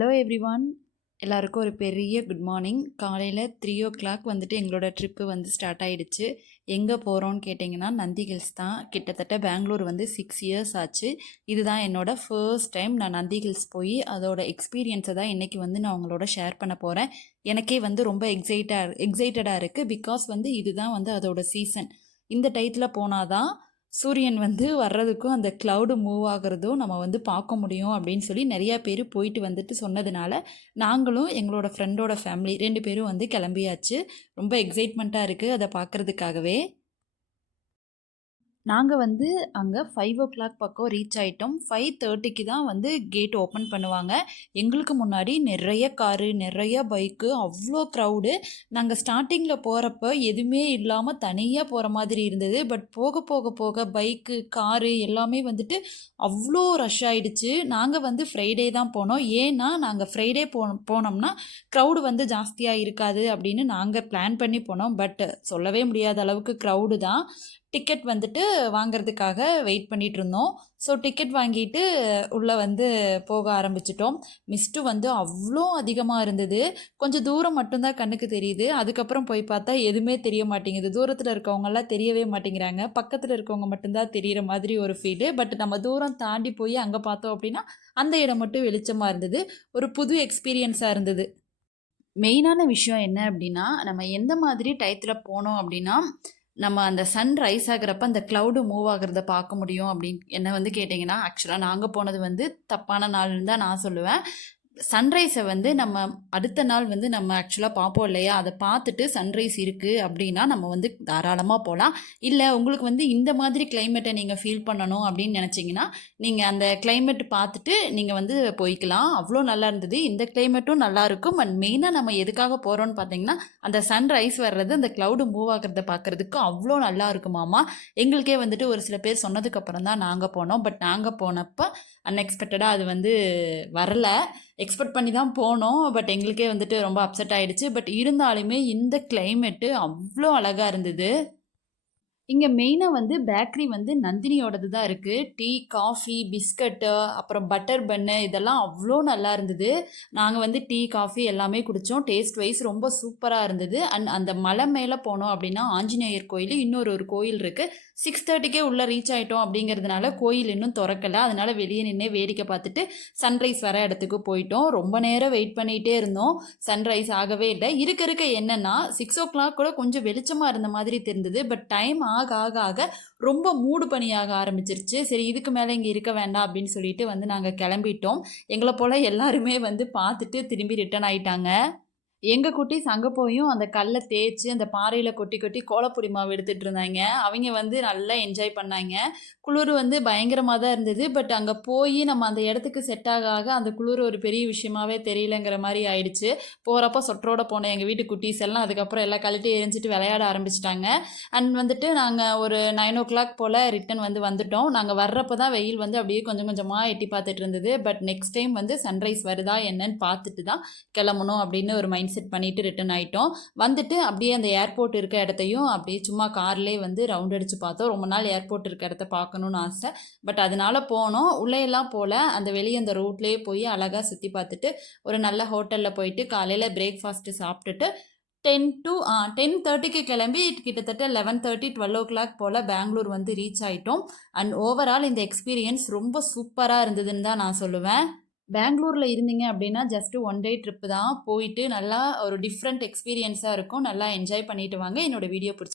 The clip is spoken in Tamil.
ஹலோ எவ்ரிவான், எல்லாருக்கும் ஒரு பெரிய குட் மார்னிங். காலையில் 3 o'clock வந்துட்டு எங்களோட ட்ரிப்பு வந்து ஸ்டார்ட் ஆகிடுச்சு. எங்கே போகிறோன்னு கேட்டிங்கன்னா நந்தி ஹில்ஸ் தான். கிட்டத்தட்ட பெங்களூர் வந்து 6 years ஆச்சு. இதுதான் என்னோட ஃபர்ஸ்ட் டைம் நான் நந்தி ஹில்ஸ் போய் அதோட எக்ஸ்பீரியன்ஸை தான் இன்றைக்கி வந்து நான் உங்களோட ஷேர் பண்ண போகிறேன். எனக்கே வந்து ரொம்ப எக்ஸைட்டடாக இருக்குது. பிகாஸ் வந்து இதுதான் வந்து அதோட சீசன். இந்த டயத்தில் போனால் தான் சூரியன் வந்து வர்றதுக்கும் அந்த க்ளவுடு மூவ் ஆகிறதும் நம்ம வந்து பார்க்க முடியும் அப்படின்னு சொல்லி நிறையா பேர் போயிட்டு வந்துட்டு சொன்னதுனால நாங்களும் எங்களோட ஃப்ரெண்டோட ஃபேமிலி 2 பேரும் வந்து கிளம்பியாச்சு. ரொம்ப எக்ஸைட்மெண்ட்டாக இருக்குது அதை பார்க்குறதுக்காகவே. நாங்கள் வந்து அங்கே 5 o'clock பக்கம் ரீச் ஆகிட்டோம். 5:30க்கு தான் வந்து கேட் ஓப்பன் பண்ணுவாங்க. எங்களுக்கு முன்னாடி நிறைய காரு, நிறைய பைக்கு, அவ்வளோ க்ரௌடு. நாங்கள் ஸ்டார்டிங்கில் போகிறப்ப எதுவுமே இல்லாமல் தனியாக போகிற மாதிரி இருந்தது. பட் போக போக போக பைக்கு, காரு எல்லாமே வந்துட்டு அவ்வளோ ரஷ் ஆகிடுச்சு. நாங்கள் வந்து ஃப்ரைடே தான் போனோம். ஏன்னா நாங்கள் ஃப்ரைடே போனோம்னா க்ரௌடு வந்து ஜாஸ்தியாக இருக்காது அப்படின்னு நாங்கள் பிளான் பண்ணி போனோம். பட் சொல்லவே முடியாத அளவுக்கு க்ரௌடு தான். டிக்கெட் வந்துட்டு வாங்கிறதுக்காக வெயிட் பண்ணிகிட்டு இருந்தோம். ஸோ டிக்கெட் வாங்கிட்டு உள்ளே வந்து போக ஆரம்பிச்சிட்டோம். மிஸ்ட்டு வந்து அவ்வளோ அதிகமாக இருந்தது. கொஞ்சம் தூரம் மட்டும்தான் கண்ணுக்கு தெரியுது. அதுக்கப்புறம் போய் பார்த்தா எதுவுமே தெரிய மாட்டேங்குது. தூரத்தில் இருக்கவங்கெல்லாம் தெரியவே மாட்டேங்கிறாங்க. பக்கத்தில் இருக்கவங்க மட்டும்தான் தெரிகிற மாதிரி ஒரு ஃபீலு. பட் நம்ம தூரம் தாண்டி போய் அங்கே பார்த்தோம் அப்படின்னா அந்த இடம் மட்டும் வெளிச்சமாக இருந்தது. ஒரு புது எக்ஸ்பீரியன்ஸாக இருந்தது. மெயினான விஷயம் என்ன அப்படின்னா, நம்ம எந்த மாதிரி டயத்தில் போனோம் அப்படின்னா நம்ம அந்த சன் ரைஸ் ஆகிறப்ப அந்த க்ளவுடு மூவ் ஆகிறத பார்க்க முடியும் அப்படின்னு என்ன வந்து கேட்டிங்கன்னா, ஆக்சுவலாக நாங்கள் போனது வந்து தப்பான நாள்னு தான் நான் சொல்லுவேன். சன்ரைஸை வந்து நம்ம அடுத்த நாள் வந்து நம்ம ஆக்சுவலாக பார்ப்போம் இல்லையா, அதை பார்த்துட்டு சன்ரைஸ் இருக்குது அப்படின்னா நம்ம வந்து தாராளமாக போகலாம். இல்லை உங்களுக்கு வந்து இந்த மாதிரி கிளைமேட்டை நீங்கள் ஃபீல் பண்ணணும் அப்படின்னு நினச்சிங்கன்னா நீங்கள் அந்த கிளைமேட் பார்த்துட்டு நீங்கள் வந்து போய்க்கலாம். அவ்வளோ நல்லா இருந்தது. இந்த கிளைமேட்டும் நல்லாயிருக்கும். அண்ட் மெயினாக நம்ம எதுக்காக போகிறோன்னு பார்த்தீங்கன்னா அந்த சன்ரைஸ் வர்றது, அந்த க்ளவுடு மூவ் ஆகிறத பார்க்குறதுக்கு அவ்வளோ நல்லா இருக்குமாமா. எங்களுக்கே வந்துட்டு ஒரு சில பேர் சொன்னதுக்கப்புறம் தான் நாங்கள் போனோம். பட் நாங்கள் போனப்போ அன்எக்ஸ்பெக்டடாக அது வந்து வரலை. எக்ஸ்பெக்ட் பண்ணி தான் போனோம். பட் எங்களுக்கே வந்துட்டு ரொம்ப அப்செட் ஆகிடுச்சு. பட் இருந்தாலுமே இந்த கிளைமேட்டு அவ்வளோ அழகாக இருந்தது. இங்கே மெயினாக வந்து பேக்கரி வந்து நந்தினியோடது தான் இருக்குது. டீ, காஃபி, பிஸ்கட்டு, அப்புறம் பட்டர் பன்னு இதெல்லாம் அவ்வளோ நல்லா இருந்தது. நாங்கள் வந்து டீ, காஃபி எல்லாமே குடித்தோம். டேஸ்ட் வைஸ் ரொம்ப சூப்பராக இருந்தது. அண்ட் அந்த மலை மேலே போனோம் அப்படின்னா ஆஞ்சநேயர் கோயில், இன்னொரு கோயில் இருக்குது. 6:30க்கே உள்ளே ரீச் ஆகிட்டோம் அப்படிங்கிறதுனால கோயில் இன்னும் திறக்கலை. அதனால் வெளியே நின்று வேடிக்கை பார்த்துட்டு சன்ரைஸ் வர இடத்துக்கு போயிட்டோம். ரொம்ப நேரம் வெயிட் பண்ணிகிட்டே இருந்தோம். சன்ரைஸ் ஆகவே இல்லை. இருக்க என்னென்னா 6 o'clock கூட கொஞ்சம் வெளிச்சமாக இருந்த மாதிரி தெரிந்தது. பட் டைம் ஆக ஆக ஆக ரொம்ப மூடு பனியாக ஆரம்பிச்சிருச்சு. சரி இதுக்கு மேலே இங்கே இருக்க வேண்டாம் அப்படின்னு சொல்லிட்டு வந்து நாங்கள் கிளம்பிட்டோம். எங்களை போல் எல்லாருமே வந்து பார்த்துட்டு திரும்பி ரிட்டர்ன் ஆகிட்டாங்க. எங்கள் குட்டீஸ் அங்கே போயும் அந்த கல்லை தேய்ச்சி அந்த பாறையில் கொட்டி கொட்டி கோலப்பொடி மாவு எடுத்துகிட்டு இருந்தாங்க. அவங்க வந்து நல்லா என்ஜாய் பண்ணாங்க. குளிர் வந்து பயங்கரமாக தான் இருந்தது. பட் அங்கே போய் நம்ம அந்த இடத்துக்கு செட் ஆக அந்த குளிர் ஒரு பெரிய விஷயமாவே தெரியலங்கிற மாதிரி ஆயிடுச்சு. போகிறப்ப சொட்டரோட போன எங்கள் வீட்டு குட்டீஸ் எல்லாம் அதுக்கப்புறம் எல்லாம் கழட்டி எரிஞ்சிட்டு விளையாட ஆரம்பிச்சிட்டாங்க. அண்ட் வந்துட்டு நாங்கள் ஒரு 9 o'clock போல் ரிட்டன் வந்துட்டோம். நாங்கள் வர்றப்போ தான் வெயில் வந்து அப்படியே கொஞ்சம் கொஞ்சமாக எட்டி பார்த்துட்டு இருந்தது. பட் நெக்ஸ்ட் டைம் வந்து சன்ரைஸ் வருதா என்னன்னு பார்த்துட்டு தான் கிளம்பணும் அப்படின்னு ஒரு மைண்ட் செட் பண்ணிவிட்டு ரிட்டன் ஆகிட்டோம். வந்துட்டு அப்படியே அந்த ஏர்போர்ட் இருக்க இடத்தையும் அப்படியே சும்மா கார்லேயே வந்து ரவுண்ட் அடித்து பார்த்தோம். ரொம்ப நாள் ஏர்போர்ட் இருக்க இடத்த பார்க்கணுன்னு ஆசை. பட் அதனால் போனோம். உள்ளேயெல்லாம் போல் அந்த வெளியே அந்த ரூட்லேயே போய் அழகாக சுற்றி பார்த்துட்டு ஒரு நல்ல ஹோட்டலில் போயிட்டு காலையில் பிரேக்ஃபாஸ்ட்டு சாப்பிட்டுட்டு 10:30க்கு கிளம்பி கிட்டத்தட்ட 11:30 12 o'clock போல் பெங்களூர் வந்து ரீச் ஆகிட்டோம். அண்ட் ஓவரால் இந்த எக்ஸ்பீரியன்ஸ் ரொம்ப சூப்பராக இருந்ததுன்னு தான் நான் சொல்லுவேன். பெங்களூரில் இருந்தீங்க அப்படின்னா ஜஸ்ட்டு 1 day ட்ரிப்பு தான். போயிட்டு நல்லா ஒரு டிஃப்ரெண்ட் எக்ஸ்பீரியன்ஸாக இருக்கும். நல்லா என்ஜாய் பண்ணிட்டு வாங்க. என்னோடய வீடியோ பிடிச்சி